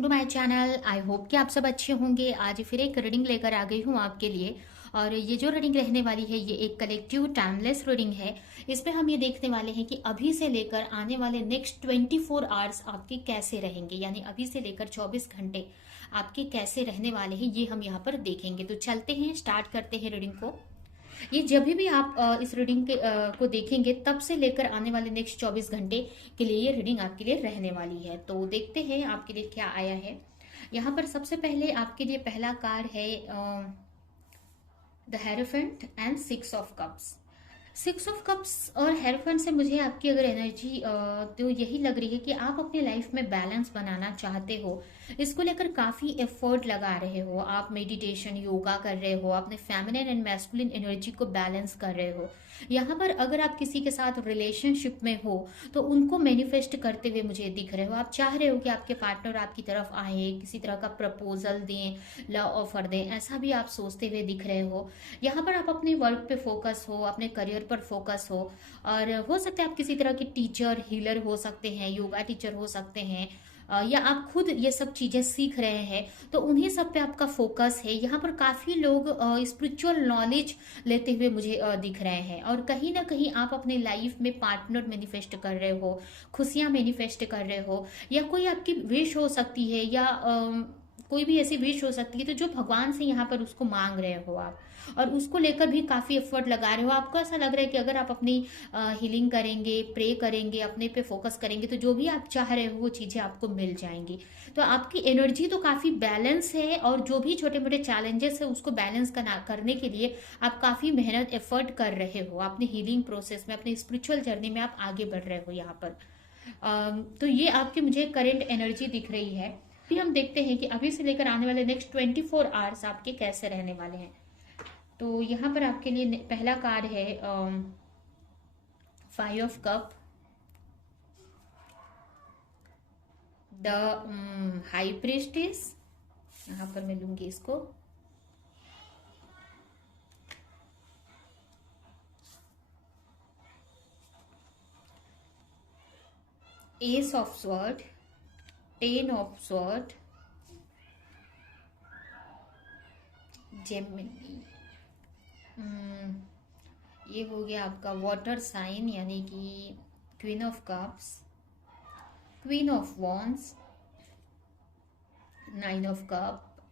Welcome to my channel. I hope कि आप सब अच्छे होंगे। आज फिर एक रीडिंग लेकर आ गई हूँ आपके लिए। और ये जो रीडिंग रहने वाली है ये एक कलेक्टिव टाइमलेस रीडिंग है। इसमें हम ये देखने वाले हैं कि अभी से लेकर आने वाले नेक्स्ट 24 आवर्स आपके कैसे रहेंगे, यानी अभी से लेकर 24 घंटे आपके कैसे रहने वाले हैं, ये हम यहाँ पर देखेंगे। तो चलते हैं, स्टार्ट करते हैं रीडिंग को। ये जब भी आप इस रीडिंग को देखेंगे तब से लेकर आने वाले नेक्स्ट 24 घंटे के लिए ये रीडिंग आपके लिए रहने वाली है। तो देखते हैं आपके लिए क्या आया है। यहाँ पर सबसे पहले आपके लिए पहला कार्ड है the hierophant and 6 of cups. 6 of cups और हेरोफेंट से मुझे आपकी अगर एनर्जी तो यही लग रही है कि आप अपनी लाइफ में बैलेंस बनाना चाहते हो। इसको लेकर काफी एफर्ट लगा रहे हो, आप मेडिटेशन योगा कर रहे हो, अपने फेमिनिन एंड मैस्कुलिन एनर्जी को बैलेंस कर रहे हो। यहाँ पर अगर आप किसी के साथ रिलेशनशिप में हो तो उनको मैनिफेस्ट करते हुए मुझे दिख रहे हो। आप चाह रहे हो कि आपके पार्टनर आपकी तरफ आए, किसी तरह का प्रपोजल दें, लव ऑफर दें, ऐसा भी आप सोचते हुए दिख रहे हो। यहाँ पर आप अपने वर्क पे फोकस हो, अपने करियर पर फोकस हो। और हो सकता है आप किसी तरह की टीचर हीलर हो सकते हैं, योगा टीचर हो सकते हैं, या आप खुद ये सब चीजें सीख रहे हैं तो उन्हीं सब पे आपका फोकस है। यहाँ पर काफी लोग स्पिरिचुअल नॉलेज लेते हुए मुझे दिख रहे हैं। और कहीं ना कहीं आप अपने लाइफ में पार्टनर मैनिफेस्ट कर रहे हो, खुशियां मैनिफेस्ट कर रहे हो, या कोई आपकी विश हो सकती है, या कोई भी ऐसी विश हो सकती है तो जो भगवान से यहाँ पर उसको मांग रहे हो आप, और उसको लेकर भी काफी एफर्ट लगा रहे हो। आपको ऐसा लग रहा है कि अगर आप अपनी हीलिंग करेंगे, प्रे करेंगे, अपने पे फोकस करेंगे तो जो भी आप चाह रहे हो वो चीजें आपको मिल जाएंगी। तो आपकी एनर्जी तो काफी बैलेंस है, और जो भी छोटे मोटे चैलेंजेस है उसको बैलेंस करने के लिए आप काफी मेहनत एफर्ट कर रहे हो। अपनी हीलिंग प्रोसेस में, अपनी स्पिरिचुअल जर्नी में आप आगे बढ़ रहे हो यहाँ पर। तो ये आपकी मुझे करंट एनर्जी दिख रही है। फिर हम देखते हैं कि अभी से लेकर आने वाले नेक्स्ट 24 आवर्स आपके कैसे रहने वाले हैं। तो यहाँ पर आपके लिए पहला कार्ड है 5 of cup, the high priestess. यहाँ पर मैं लूंगी इसको, S of sword, 10 of sword, Gemini. ये हो गया आपका वाटर साइन, यानी कि queen of cups, queen of wands, 9 of cup,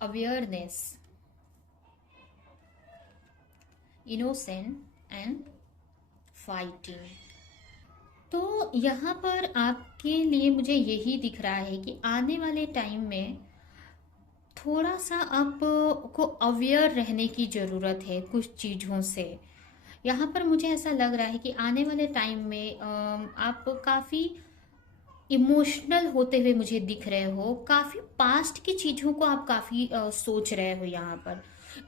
awareness, innocent and fighting. तो यहाँ पर आपके लिए मुझे यही दिख रहा है कि आने वाले टाइम में थोड़ा सा आपको अवेयर रहने की ज़रूरत है कुछ चीज़ों से। यहाँ पर मुझे ऐसा लग रहा है कि आने वाले टाइम में आप काफ़ी इमोशनल होते हुए मुझे दिख रहे हो। काफ़ी पास्ट की चीज़ों को आप काफ़ी सोच रहे हो। यहाँ पर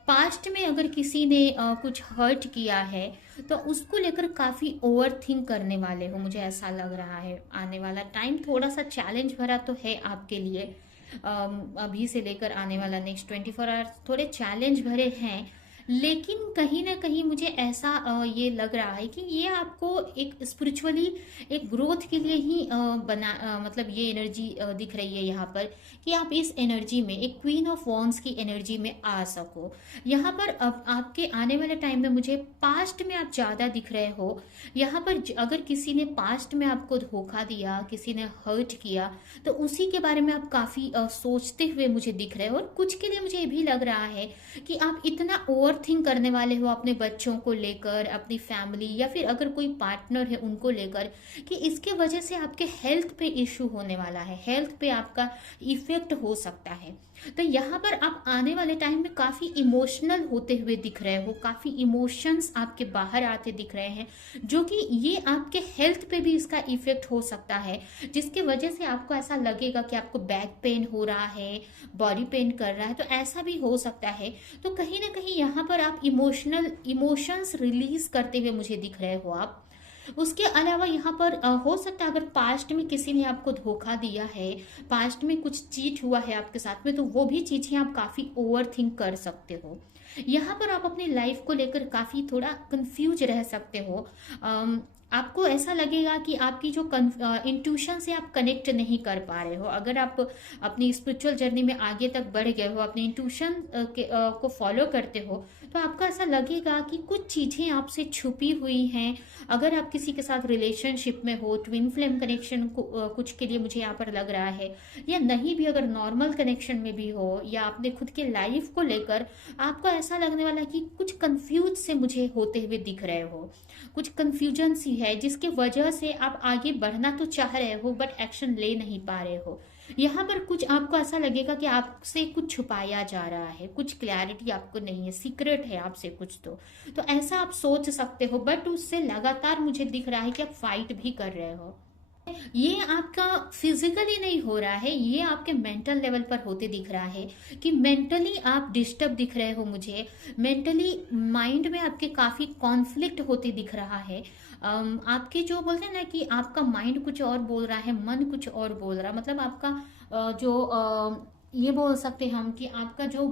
पास्ट में अगर किसी ने कुछ हर्ट किया है तो उसको लेकर काफ़ी ओवर थिंक करने वाले हो, मुझे ऐसा लग रहा है। आने वाला टाइम थोड़ा सा चैलेंज भरा तो है आपके लिए। अभी से लेकर आने वाला नेक्स्ट 24 आवर्स थोड़े चैलेंज भरे हैं, लेकिन कहीं ना कहीं मुझे ऐसा ये लग रहा है कि ये आपको एक स्पिरिचुअली एक ग्रोथ के लिए ही मतलब ये एनर्जी दिख रही है यहाँ पर, कि आप इस एनर्जी में, एक क्वीन ऑफ वॉन्ड्स की एनर्जी में आ सको। यहाँ पर अब आपके आने वाले टाइम में मुझे पास्ट में आप ज़्यादा दिख रहे हो। यहाँ पर अगर किसी ने पास्ट में आपको धोखा दिया, किसी ने हर्ट किया, तो उसी के बारे में आप काफ़ी सोचते हुए मुझे दिख रहे हो। और कुछ के लिए मुझे ये भी लग रहा है कि आप इतना ओवर थिंक करने वाले हो अपने बच्चों को लेकर, अपनी फैमिली, या फिर अगर कोई पार्टनर है उनको लेकर, कि इसके वजह से आपके हेल्थ पे इश्यू होने वाला है, हेल्थ पे आपका इफेक्ट हो सकता है। तो यहाँ पर आप आने वाले टाइम में काफी इमोशनल होते हुए दिख रहे हो, काफी इमोशंस आपके बाहर आते दिख रहे हैं, जो कि ये आपके हेल्थ पे भी इसका इफेक्ट हो सकता है, जिसके वजह से आपको ऐसा लगेगा कि आपको बैक पेन हो रहा है, बॉडी पेन कर रहा है, तो ऐसा भी हो सकता है। तो कहीं ना कहीं यहाँ पर आप इमोशंस रिलीज करते हुए मुझे दिख रहे हो आप। उसके अलावा यहाँ पर हो सकता है अगर पास्ट में किसी ने आपको धोखा दिया है, पास्ट में कुछ चीट हुआ है आपके साथ में, तो वो भी चीजें आप काफी ओवर थिंक कर सकते हो। यहाँ पर आप अपनी लाइफ को लेकर काफी थोड़ा कंफ्यूज रह सकते हो। आपको ऐसा लगेगा कि आपकी जो इंट्यूशन से आप कनेक्ट नहीं कर पा रहे हो। अगर आप अपनी स्पिरिचुअल जर्नी में आगे तक बढ़ गए हो, अपनी इंट्यूशन को फॉलो करते हो, तो आपको ऐसा लगेगा कि कुछ चीज़ें आपसे छुपी हुई हैं। अगर आप किसी के साथ रिलेशनशिप में हो, ट्विन फ्लेम कनेक्शन कुछ के लिए मुझे यहाँ पर लग रहा है, या नहीं भी अगर नॉर्मल कनेक्शन में भी हो, या अपने खुद के लाइफ को लेकर आपको ऐसा लगने वाला है कि कुछ कंफ्यूज से मुझे होते हुए दिख रहे हो, कुछ कंफ्यूजन सी है जिसके वजह से आप आगे बढ़ना तो चाह रहे हो बट एक्शन ले नहीं पा रहे हो। यहाँ पर कुछ आपको ऐसा लगेगा कि आपसे कुछ छुपाया जा रहा है, कुछ क्लैरिटी आपको नहीं है, सीक्रेट है आपसे कुछ। तो ऐसा आप सोच सकते हो, बट उससे लगातार मुझे दिख रहा है कि आप फाइट भी कर रहे हो। ये आपका फिजिकली नहीं हो रहा है, ये आपके मेंटल लेवल पर होते दिख रहा है कि मेंटली आप डिस्टर्ब दिख रहे हो मुझे। मेंटली माइंड में आपके काफी कॉन्फ्लिक्ट होते दिख रहा है। आपके जो बोलते हैं ना कि आपका माइंड कुछ और बोल रहा है, मन कुछ और बोल रहा है, मतलब आपका ये बोल सकते हैं हम कि आपका जो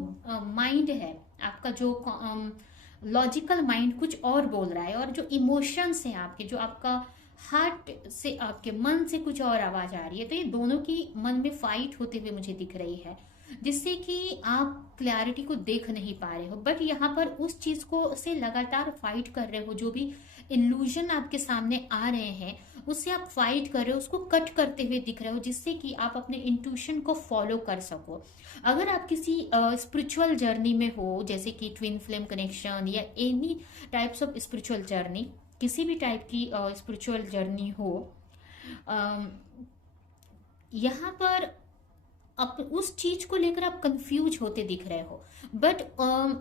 माइंड है, आपका जो लॉजिकल माइंड कुछ और बोल रहा है, और जो इमोशंस है आपके, जो आपका हार्ट से, आपके मन से कुछ और आवाज आ रही है। तो ये दोनों की मन में फाइट होते हुए मुझे दिख रही है, जिससे कि आप क्लैरिटी को देख नहीं पा रहे हो, बट यहाँ पर उस चीज को से लगातार फाइट कर रहे हो। जो भी इल्यूजन आपके सामने आ रहे हैं उससे आप फाइट कर रहे हो, उसको कट करते हुए दिख रहे हो, जिससे कि आप अपने इंट्यूशन को फॉलो कर सको। अगर आप किसी स्पिरिचुअल जर्नी में हो, जैसे कि ट्विन फ्लेम कनेक्शन या any types of spiritual journey, किसी भी टाइप की स्पिरिचुअल जर्नी हो, अम, यहाँ पर आप उस चीज को लेकर आप कंफ्यूज होते दिख रहे हो, बट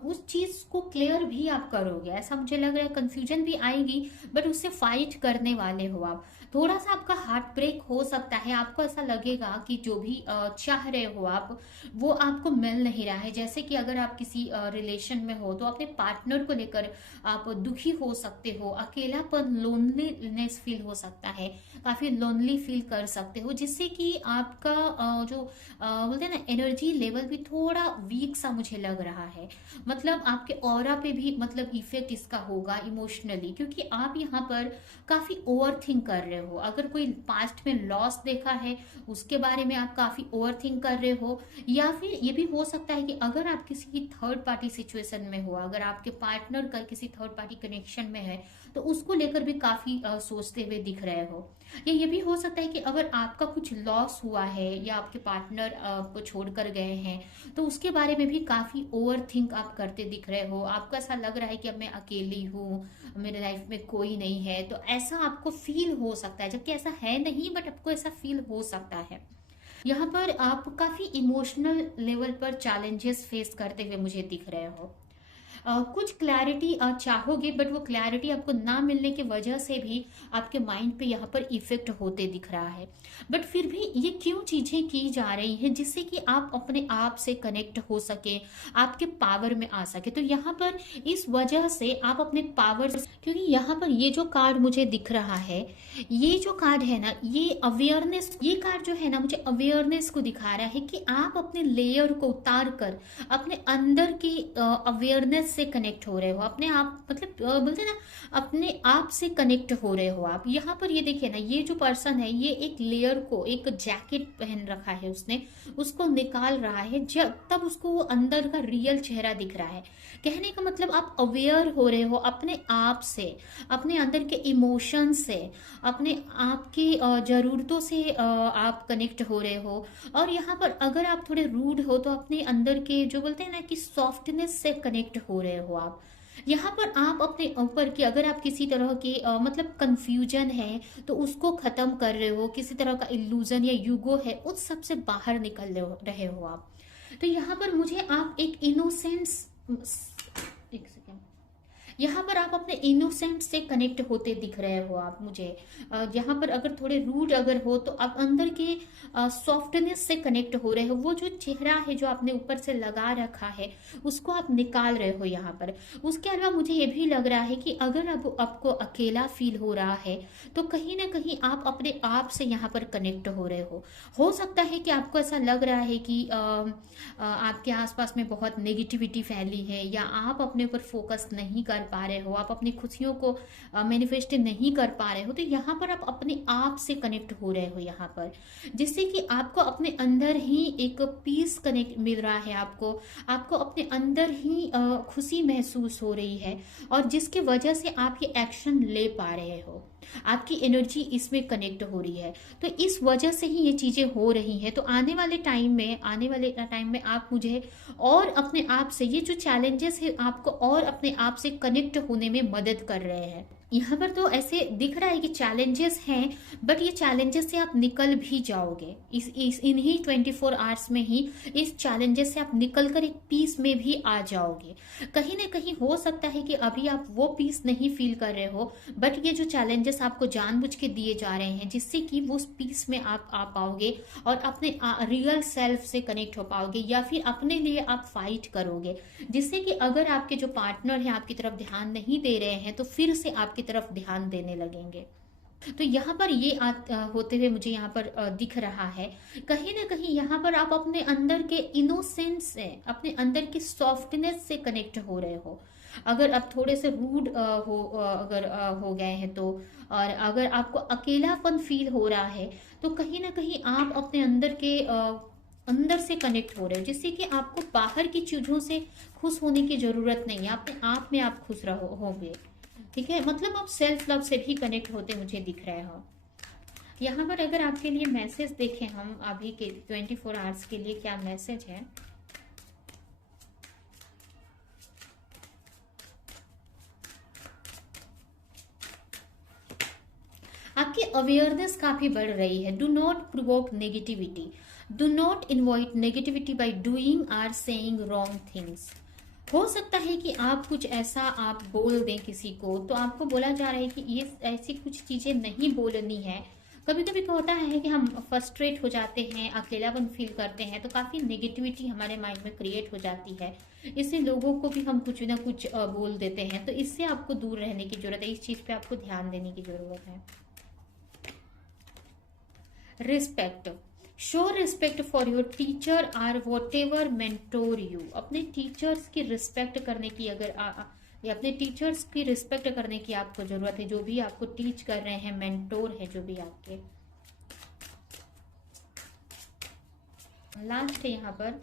उस चीज को क्लियर भी आप करोगे, ऐसा मुझे लग रहा है। कंफ्यूजन भी आएगी बट उससे फाइट करने वाले हो आप। थोड़ा सा आपका हार्ट ब्रेक हो सकता है, आपको ऐसा लगेगा कि जो भी चाह रहे हो आप, वो आपको मिल नहीं रहा है। जैसे कि अगर आप किसी रिलेशन में हो तो अपने पार्टनर को लेकर आप दुखी हो सकते हो, अकेलापन, लोनलीनेस फील हो सकता है, काफी लोनली फील कर सकते हो, जिससे कि आपका जो बोलते हैं ना एनर्जी लेवल भी थोड़ा वीक सा मुझे लग रहा है। मतलब आपके ऑरा पे भी मतलब इफेक्ट इसका होगा इमोशनली, क्योंकि आप यहाँ पर काफी ओवर थिंक कर रहे हो। अगर कोई पास्ट में लॉस देखा है उसके बारे में आप काफी ओवर थिंक कर रहे हो, या फिर ये भी हो सकता है कि अगर आप किसी थर्ड पार्टी सिचुएशन में हो, अगर आपके पार्टनर का किसी थर्ड पार्टी कनेक्शन में है, तो उसको लेकर भी काफी सोचते हुए दिख रहे हो। या ये भी हो सकता है कि अगर आपका कुछ लॉस हुआ है या आपके पार्टनर को छोड़कर गए हैं, तो उसके बारे में भी काफी ओवर थिंक आप करते दिख रहे हो। आपको ऐसा लग रहा है कि अब मैं अकेली हूँ, मेरे लाइफ में कोई नहीं है, तो ऐसा आपको फील हो सकता है, जबकि ऐसा है नहीं, बट आपको ऐसा फील हो सकता है। यहाँ पर आप काफी इमोशनल लेवल पर चैलेंजेस फेस करते हुए मुझे दिख रहे हो। कुछ क्लैरिटी चाहोगे, बट वो क्लैरिटी आपको ना मिलने की वजह से भी आपके माइंड पे यहाँ पर इफेक्ट होते दिख रहा है। बट फिर भी ये क्यों चीजें की जा रही हैं, जिससे कि आप अपने आप से कनेक्ट हो सके, आपके पावर में आ सके। तो यहाँ पर इस वजह से आप अपने पावर, क्योंकि यहाँ पर ये जो कार्ड मुझे दिख रहा है, ये जो कार्ड है ना, ये अवेयरनेस, ये कार्ड जो है ना मुझे अवेयरनेस को दिखा रहा है कि आप अपने लेयर को उतार कर अपने अंदर की अवेयरनेस से कनेक्ट हो रहे हो, अपने आप, मतलब बोलते हैं ना अपने आप से कनेक्ट हो रहे हो आप। यहाँ पर ये देखिए ना, ये जो पर्सन है ये एक लेयर को, एक जैकेट पहन रखा है उसने, उसको निकाल रहा है, जब तब उसको वो अंदर का रियल चेहरा दिख रहा है। कहने का मतलब आप अवेयर हो रहे हो अपने आप से, अपने अंदर के इमोशन से, अपने आप की जरूरतों से आप कनेक्ट हो रहे हो। और यहाँ पर अगर आप थोड़े रूड हो तो अपने अंदर के जो बोलते हैं ना कि सॉफ्टनेस से कनेक्ट हो रहे हो आप। यहाँ पर आप अपने ऊपर की, अगर आप किसी तरह की मतलब कंफ्यूजन है तो उसको खत्म कर रहे हो, किसी तरह का इल्यूजन या यूगो है उस सब से बाहर निकल रहे हो आप। तो यहाँ पर मुझे आप एक इनोसेंस, एक सेकेंड, यहाँ पर आप अपने इनोसेंट से कनेक्ट होते दिख रहे हो आप मुझे। यहाँ पर अगर थोड़े रूड अगर हो तो आप अंदर के सॉफ्टनेस से कनेक्ट हो रहे हो। वो जो चेहरा है जो आपने ऊपर से लगा रखा है उसको आप निकाल रहे हो यहाँ पर। उसके अलावा मुझे ये भी लग रहा है कि अगर अब आपको अकेला फील हो रहा है तो कहीं ना कहीं आप अपने आप से यहाँ पर कनेक्ट हो रहे हो सकता है कि आपको ऐसा लग रहा है कि आपके आसपास में बहुत नेगेटिविटी फैली है, या आप अपने ऊपर फोकस नहीं कर पा रहे हो, आप अपनी खुशियों को मैनिफेस्ट नहीं कर पा रहे हो, तो यहाँ पर आप अपने आप से कनेक्ट हो रहे हो यहाँ पर, जिससे कि आपको अपने अंदर ही एक पीस कनेक्ट मिल रहा है। आपको आपको अपने अंदर ही खुशी महसूस हो रही है, और जिसकी वजह से आप ये एक्शन ले पा रहे हो, आपकी एनर्जी इसमें कनेक्ट हो रही है। तो इस वजह से ही ये चीजें हो रही हैं। तो आने वाले टाइम में आप मुझे और अपने आप से, ये जो चैलेंजेस है आपको और अपने आप से कनेक्ट होने में मदद कर रहे हैं। यहाँ पर तो ऐसे दिख रहा है कि चैलेंजेस हैं, बट ये चैलेंजेस से आप निकल भी जाओगे इस इन्हीं 24 आवर्स में ही। इस चैलेंजेस से आप निकल कर एक पीस में भी आ जाओगे। कहीं ना कहीं हो सकता है कि अभी आप वो पीस नहीं फील कर रहे हो, बट ये जो चैलेंजेस आपको जानबूझ के दिए जा रहे हैं, जिससे कि वो उस पीस में आप आ पाओगे और अपने रियल सेल्फ से कनेक्ट हो पाओगे, या फिर अपने लिए आप फाइट करोगे, जिससे कि अगर आपके जो पार्टनर हैं आपकी तरफ ध्यान नहीं दे रहे हैं, तो फिर से आपकी तरफ ध्यान देने लगेंगे। तो यहाँ पर ये होते हुए मुझे यहाँ पर दिख रहा है। कहीं ना कहीं यहाँ पर आप अपने अंदर के इनोसेंस से, अपने अंदर की सॉफ्टनेस से कनेक्ट हो रहे हो। अगर आप थोड़े से रूड हो गए हैं तो, और अगर आपको अकेलापन फील हो रहा है, तो कहीं ना कहीं आप अपने अंदर के अंदर से कनेक्ट हो रहे हो, जिससे कि आपको बाहर की चीजों से खुश होने की जरूरत नहीं है, अपने आप में आप खुश होगे। ठीक है, मतलब आप सेल्फ लव से भी कनेक्ट होते मुझे दिख रहे हो। यहाँ पर अगर आपके लिए मैसेज देखें हम अभी के 24 आवर्स के लिए, क्या मैसेज है। आपकी अवेयरनेस काफी बढ़ रही है। Do not provoke negativity, do not invite negativity by doing or saying wrong things. हो सकता है कि आप कुछ ऐसा आप बोल दें किसी को, तो आपको बोला जा रहा है कि ये ऐसी कुछ चीजें नहीं बोलनी है। कभी कभी तो होता है कि हम फ्रस्ट्रेट हो जाते हैं, अकेलापन फील करते हैं, तो काफी नेगेटिविटी हमारे माइंड में क्रिएट हो जाती है। इससे लोगों को भी हम कुछ ना कुछ बोल देते हैं, तो इससे आपको दूर रहने की जरूरत है। इस चीज पे आपको ध्यान देने की जरूरत है। Respect, show respect for your teacher or whatever mentor you. अपने टीचर्स की रिस्पेक्ट करने की, या अपने टीचर्स की रिस्पेक्ट करने की आपको जरूरत है, जो भी आपको टीच कर रहे हैं, मेंटोर है जो भी आपके। लास्ट है यहाँ पर,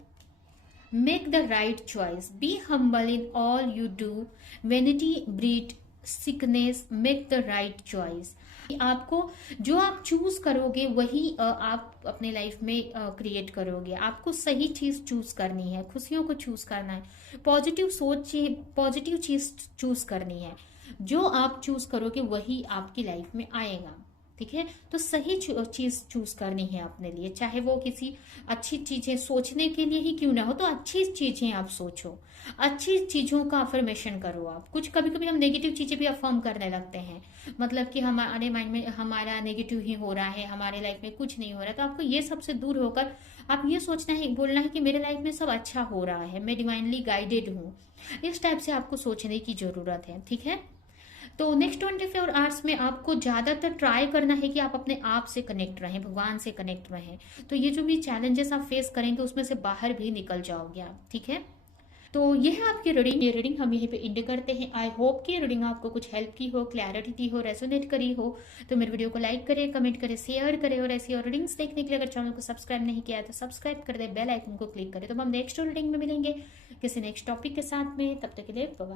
make the right choice, be humble in all you do, vanity breed sickness, make the right choice. आपको जो आप चूज करोगे वही आप अपने लाइफ में क्रिएट करोगे। आपको सही चीज चूज करनी है, खुशियों को चूज करना है, पॉजिटिव सोच, पॉजिटिव चीज चूज करनी है। जो आप चूज करोगे वही आपकी लाइफ में आएगा। ठीक है, तो सही चीज चूज करनी है अपने लिए, चाहे वो किसी अच्छी चीजें सोचने के लिए ही क्यों ना हो, तो अच्छी चीजें आप सोचो, अच्छी चीजों का अफर्मेशन करो आप। कुछ कभी कभी हम नेगेटिव चीजें भी अफर्म करने लगते हैं, मतलब कि हमारे माइंड में हमारा नेगेटिव ही हो रहा है, हमारे लाइफ में कुछ नहीं हो रहा है। तो आपको ये सबसे दूर होकर आप ये सोचना है, बोलना है कि मेरे लाइफ में सब अच्छा हो रहा है, मैं डिवाइनली गाइडेड हूँ। इस टाइप से आपको सोचने की जरूरत है। ठीक है, तो नेक्स्ट 24 आवर्स में आपको ज्यादातर ट्राई करना है कि आप अपने आप से कनेक्ट रहें, भगवान से कनेक्ट रहें। तो ये जो भी चैलेंजेस आप फेस करेंगे उसमें से बाहर भी निकल जाओगे आप। ठीक है, तो ये है आपकी रीडिंग। ये रीडिंग हम यहीं पे एंड करते हैं। आई होप कि रीडिंग आपको कुछ हेल्प की हो, क्लैरिटी दी हो, रेजोनेट करी हो। तो मेरे वीडियो को लाइक करें, कमेंट करें, शेयर करें, और ऐसी और रीडिंग्स देखने के लिए अगर चैनल को सब्सक्राइब नहीं किया है तो सब्सक्राइब कर दे, बेल आइकन को क्लिक करें। तो हम नेक्स्ट रीडिंग में मिलेंगे किसी नेक्स्ट टॉपिक के साथ में। तब तक के लिए बाय।